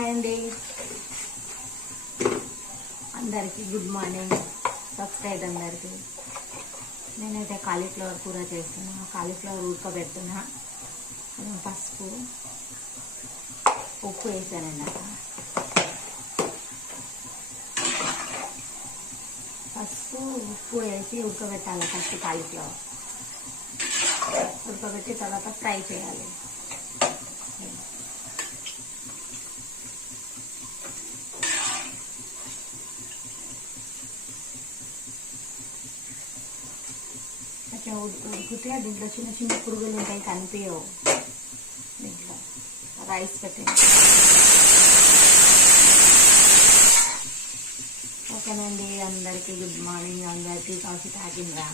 Hi అండి, అందరికీ good morning. Subscribe అందరికీ. నేనైతే కాలీఫ్లవర్ కూర చేస్తున్నా. కాలీఫ్లవర్ ఉడకబెడుతున్నా. పసుపు ఉప్పు వేసానండి. పసుపు ఉప్పు వేసి ఉడకబెట్టాలి. ఫస్ట్ కాలీఫ్లవర్ ఉడకబెట్టి తర్వాత ఫ్రై చేయాలి. కొంచెం ఉడికితే దీంట్లో చిన్న చిన్న పురుగులు ఉంటాయి, కనిపించవు. దీంట్లో రైస్ పెట్టండి. ఓకేనండి, అందరికీ గుడ్ మార్నింగ్. అందరికీ కాఫీ తాగిందా?